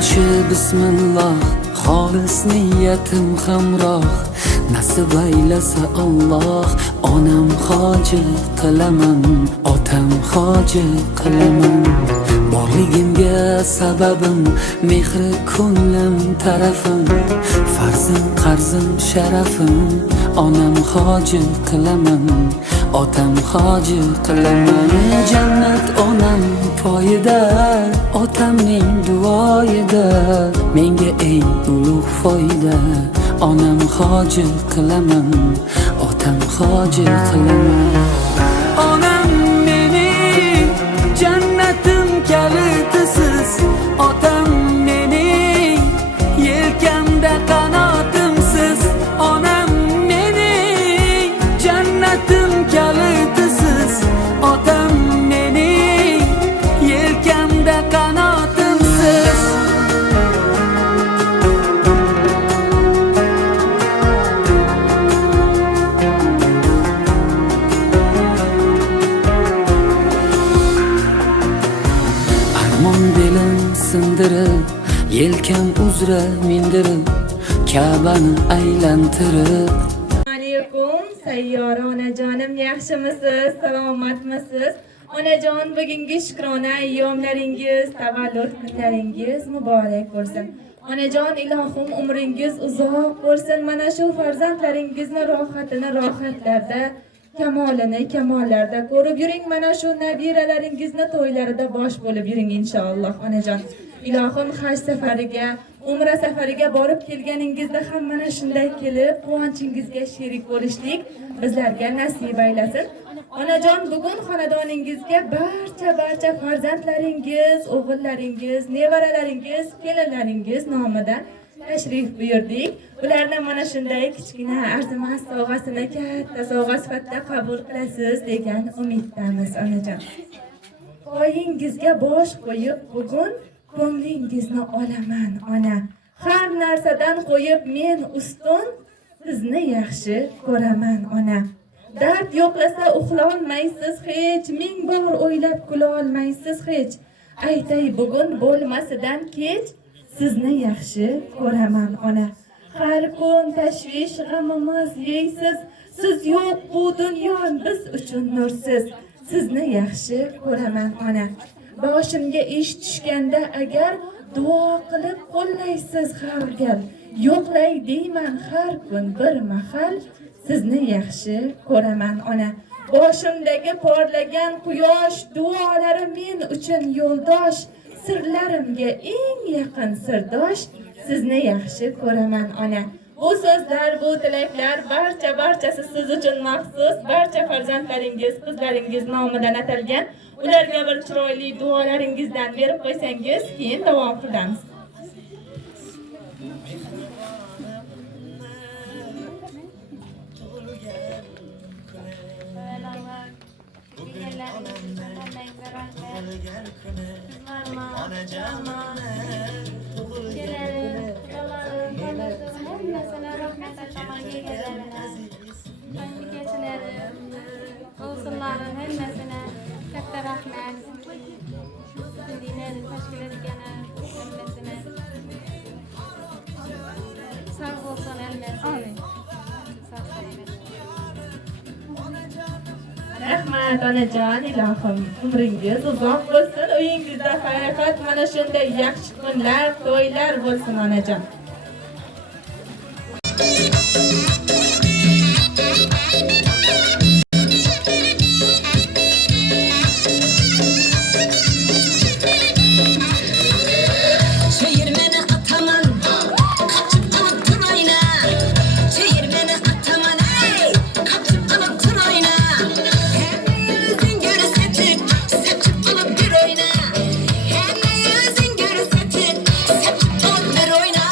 boshi bismillah, xolis niyatim hamroh, nasib aylasa Alloh. Onam hoji qilaman, otam hoji qilaman. Borligimga sababim mehri ko'nglim tarafim, farzim qarzim sharafim. Onam hoji qilaman, otam hoji qilaman. Jannat onam poyida, otamning duoyida, menga eng ulug' foyda. Onam hoji qilaman, otam hoji qilaman. Onam mening jannatim kalitisiz, otam mening yelkamda qanotimsiz. Onam mening jannatim kalitisiz, otam mening yelkamda qanotimsiz. Armon belim sindirib, yelkam uzra mindirib, Ka'bani aylantirib. Alaykum sayyora onajonim, yaxshimisiz, salomatmisiz? Onajon, bugungi shukrona ayyomlaringiz, tavallud kunlaringiz muborak bo'lsin. Onajon, ilohim umringiz uzoq bo'lsin. Mana shu farzandlaringizni rohatini rohatlarda, kamolini kamollarda ko'rib yuring. Mana shu nabiralaringizni to'ylarida bosh bo'lib yuring inshaalloh onajon. Ilohim haj safariga, umra safariga borib kelganingizda ham mana shunday kelib quvonchingizga sherik bo'lishlik bizlarga nasib aylasin. Onajon, bugun xonadoningizga barcha farzandlaringiz, o'g'illaringiz, nevaralaringiz, kelinlaringiz nomidan tashrif buyurdik. Ularni mana shunday kichkina arzimas sovg'asini katta sovg'a sifatida qabul qilasiz degan umiddamiz onajon. Poyingizga bosh qo'yib bugun ko'nglingizni olaman ona. Har narsadan qo'yib men ustun, sizni yaxshi ko'raman ona. Dard yo'qlasa uxlolmaysiz hech, ming bor o'ylab kula olmaysiz hech. Aytay bugun bo'lmasidan kech, sizni yaxshi ko'raman ona. Har kun tashvish g'amimiz yeysiz, siz yo'q bu dunyo biz uchun nursiz. Sizni yaxshi ko'raman ona. Boshimga ish tushganda agar duo qilib qo'llaysiz har gal. Yo'qlay deyman har kun bir mahal, sizni yaxshi ko'raman ona. Boshimdagi porlagan quyosh duolari men uchun yo'ldosh, sirlarimga eng yaqin sirdosh, sizni yaxshi ko'raman ona. Bu so'zlar, bu tilaklar barchasi siz uchun maxsus, barcha farzandlaringiz, qizlaringiz nomidan atalgan. Ularga bir chiroyli duolaringizdan berib qo'ysangiz, keyin davom qilamiz. Olsunların hemmesine katta rahmet. Dinlerini teşkil etgene hemmesine. Sağ olsun elmesine. Amin. Rahmat onajon, ilohim umringiz uzoq bo'lsin, uyingizda xayr-xat, mana shunday yaxshi kunlar, to'ylar bo'lsin onajon. Oyna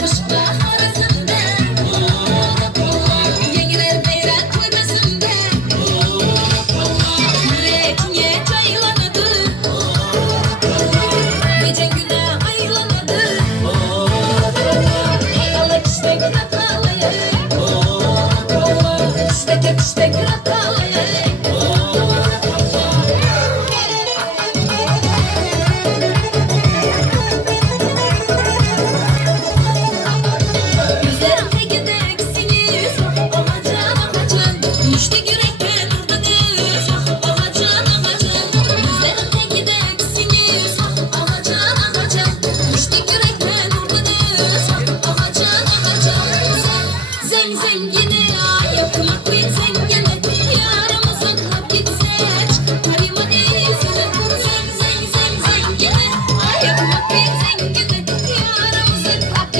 Kuş baharasında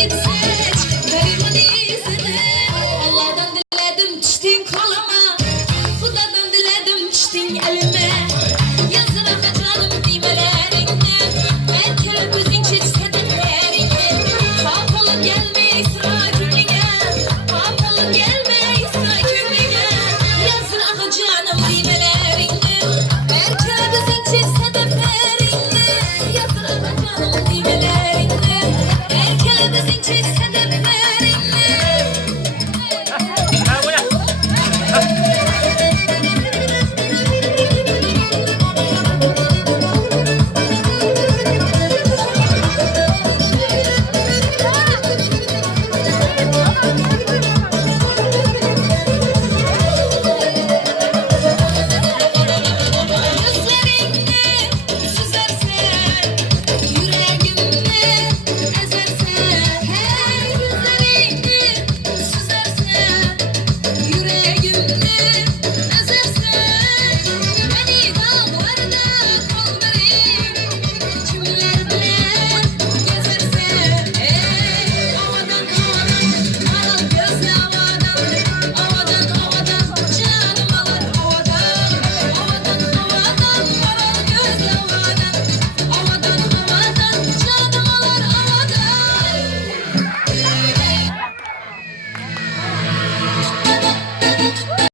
gitsek Nariman izine Allah'dan diledim düştün koluma Xudadan diledim düştün elime Yazıram canım dimelerini Erkele gözün çekse de verini Papalı gelme İsra gününe Papalı gelme İsra gününe Yazıram canım dimelerini Erkele gözün çekse de verini Yazıram canım dimelerini Erkele gözün çekse de verini